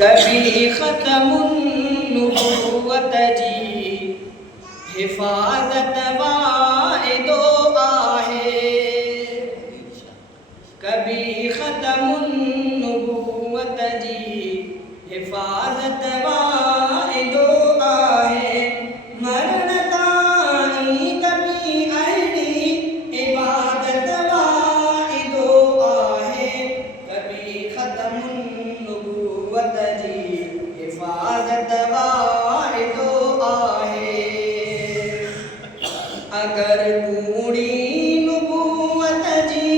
कभी ख़त्मुन नुबुव्वत जी हिफ़ाज़त वाइदो आहे। कभी ख़त्मुन नुबुव्वत जी हिफ़ाज़त वाइदो आहे। मरण ताईं कभी अहिड़ी इबादत वाइदो आहे। कभी ख़त्मुन नुबुव्वत जी हिफ़ाज़त वाइदो आहे। अगर कूड़ी नुबुव्वत जी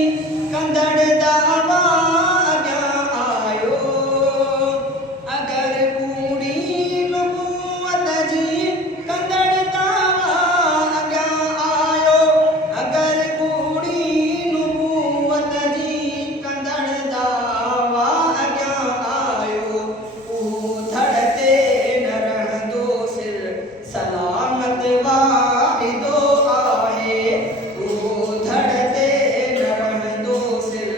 कंदड़ दावा अॻियां आयो। अगर कूड़ी नुबुव्वत जी कंदड़ दावा अॻियां आयो। अगर कूड़ी नुबुव्वत जी कंदड़ दावा अॻियां आयो। उहो धड़ ते न रहंदो सिर सलामत वाइदो आहे। उहो धड़ ते न रहंदो सिर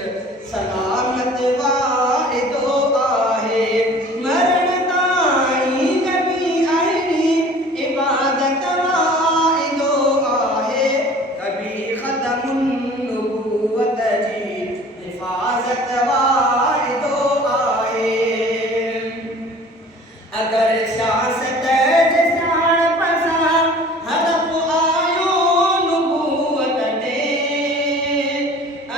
सलामत वाइदो आहे। मरण ताईं कभी अहिड़ी इबादत वाइदो आहे। कभी ख़त्मुन नुबुव्वत जी हिफ़ाज़त वाइदो आहे। अगर सियासत जे सियाणप सां हदफ़ आयो नुबुव्वत ते।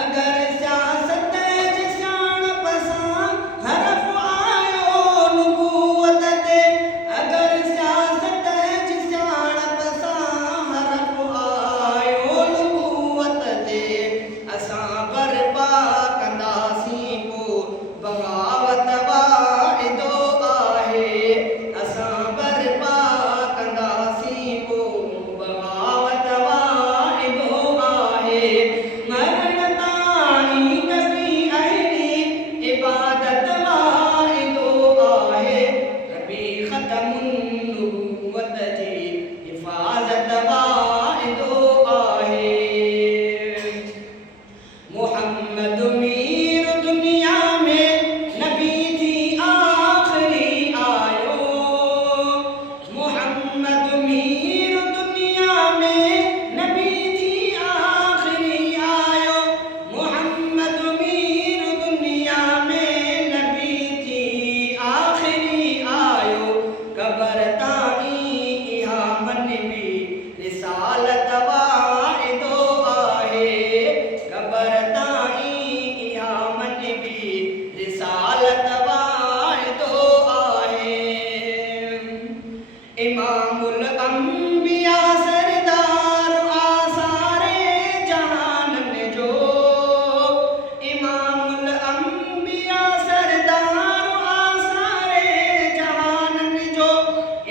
अगर सियासत जे सियाणप सां हदफ़ आयो नुबुव्वत ते। अगर सियासत जी सियाणप सां हदफ़ आयो नुबुव्वत ते। असां बर्पा कंदासीं पोइ बग़ावत वाइदो आहे। असां बर्पा कंदासीं पोइ बग़ावत वाइदो आहे। मरण ताईं कभी अहिड़ी इबादत वाइदो आहे। कभी ख़त्मुन नुबुव्वत जी हिफ़ाज़त वाइदो आहे। मुहम्मद मीर दुनिया में नबी थी आख़िरी आयो। मुहम्मद मीर दुनिया में नबी थी आख़िरी आयो। मुहम्मद मीर दुनिया में नबी थी आख़िरी आयो। क़ब्र ताईं इहा मनबी रिसालत वाइदो आहे। क़ब्र ताईं इहा मनबी रिसालत वाइदो आहे। इमामुल अंबिया सरदार आसारे जहानन जो। इमामुल अंबिया सरदार आसारे जहानन जो।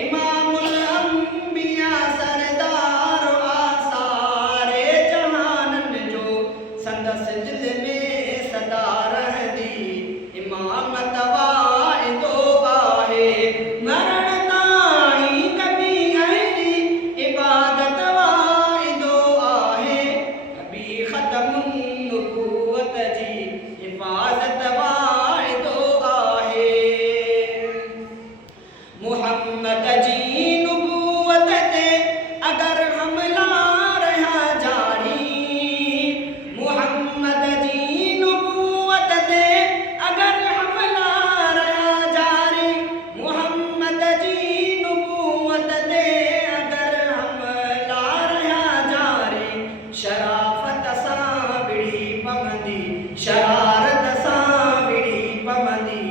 इमामुल अंबिया सरदार आसारे जहानन जो। संदसि दिलि में सदा रहंदी इमामत वाइदो आहे। मरण ताईं कभी अहिड़ी इबादत वाइदो आहे। कभी ख़त्मुन नुबुव्वत जी हिफ़ाज़त वाइदो आहे। मुहम्मद जी नुबुव्वत ते अगर हमला रहिया जारी। मुहम्मद जी नुबुव्वत ते अगर हमला रहिया जारी। मुहम्मद जी नुबुव्वत ते अगर हमला रहिया जारी। शराफ़त सां विढ़ी पवंदी शरारत सां विढ़ी पवंदी।